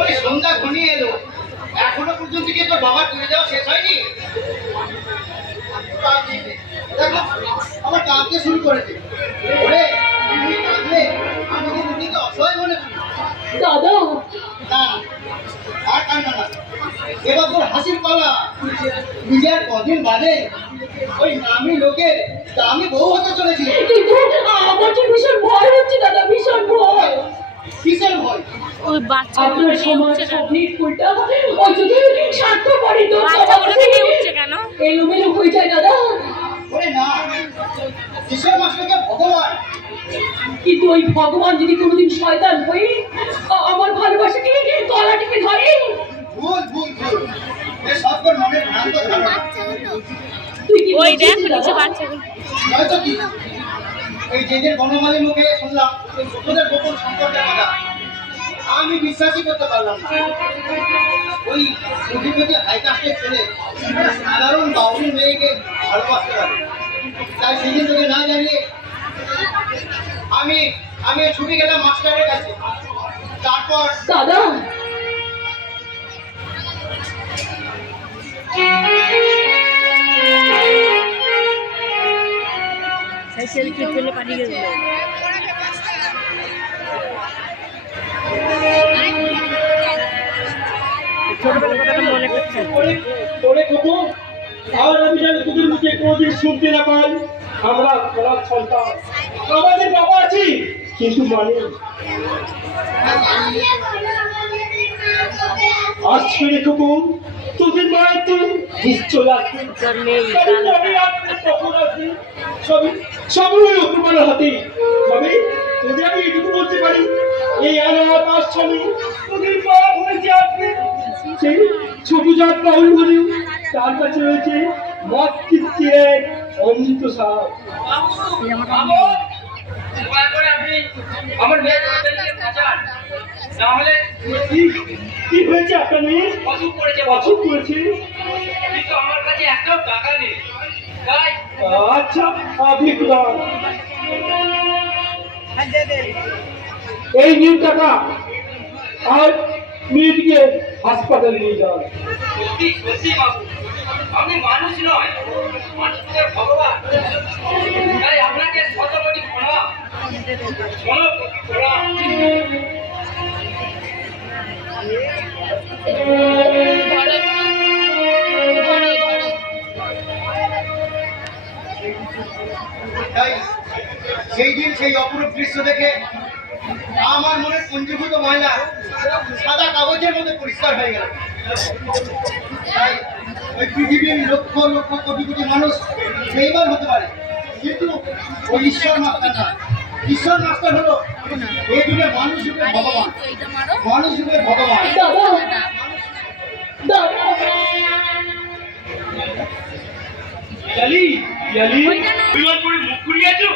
ওই সন্ধ্যা ঘনিয়ে এলো, এখনো পর্যন্ত কি তোর বাবার চলে যাওয়া শেষ হয়নি? দেখো আমার কাঁদতে শুরু করেছে। ওরে তুমি কাঁদলে আমি কিন্তু নিজেকে অসহায় মনে করি। দাদা না আর কান্না না, এবার তোর হাসির পালা। নিজের কদিন বাদে ওই নামি লোকের দামি বউ হতে চলেছি। কিন্তু আমার যে ভীষণ ভয় হচ্ছে দাদা, ভীষণ ভয়। কিসের ভয়? ওই বাচ্চাগুলো আপনার থেকে সমাজ উঠছে কেন? স্বপ্নের ফুলটা ওই যদি স্বার্থপরিত বাচ্চাগুলো থেকে উঠছে কেন? এলোমেলো হয়ে যায় দাদা। ওরে না, কিসের মাসটাকে ভগবান। কিন্তু ওই ভগবান যদি কোনোদিন শয়তান হয়ে আমার ভালোবাসাকে গলাটিকে ধরে। ভুল ভুল ভুল, এ সব তোর মনের ভ্রান্ত ধারণা। তুই কি ওই দেখ বলছিস নিচে দাদা? বাচ্চাগুলো। নয়তো কি, এই যে বনমালীর মুখে শুনলাম তোদের গোপন সম্পর্কের কথা, আমি বিশ্বাসই করতে পারলাম না। ওই প্রতিপতি হাই কাস্টের ছেলে সাধারণ বাউরি মেয়েকে ভালোবাসতে পারে, তাই সেদিন তোকে না জানিয়ে আমি আমি ছুটে গেলাম মাস্টারের কাছে। তারপর দাদা সেলফি তুলে পাঠিয়ে গেল। ছোটবেলার কথাটা মনে করছে। ওরে কুকু, আর আমি যেন তোদের মুখে কোনোদিন শুনতে না পাই আমরা খোলার সন্তান। আমাদের বাবা আছি কিন্তু মানে আসছে রে কুকু, তোদের মায়ের তো নিশ্চয় আসবে। আমি আসবে কখন আসবে সবই অপমানের হাতে। তবে তোদের আমি এটুকু বলতে পারি, এই আনাথ আশ্রমে তোদের মা হয়েছে আসবে সেই ছোট জাত বাউল বলে, তার কাছে রয়েছে মাতৃত্বের অমৃত সার। আমার মেয়ে তাহলে কি হয়েছে আপনার মেয়ে? অসুখ করেছে, অসুখ করেছে? কিন্তু আমার কাছে একটাও টাকা নেই, তাই আচ্ছা আপনি এই নিন টাকা, আর মেয়েটিকে হাসপাতালে নিয়ে যান। সত্যি সত্যি বাবু, আমি মানুষ নয়, মানুষের ভগবান, তাই আপনাকে শত কোটি প্রণাম। প্রণাম। তাই সেই দিন সেই অপরূপ দৃশ্য দেখে আমার মনের পঞ্জীভূত ময়লা সাদা কাগজের মধ্যে পরিষ্কার হয়ে গেল। তাই ওই পৃথিবীর লক্ষ লক্ষ কোটি কোটি মানুষ বেইমান হতে পারে, কিন্তু ওই ঈশ্বর মাস্টার না। ঈশ্বর মাস্টার হলো এই যুগে মানুষ যুগে ভগবান, মানুষ যুগে ভগবান। দাদা দাদা ইয়ালি ইয়ালি বিমান করে মুখ ঘুরিয়েছো।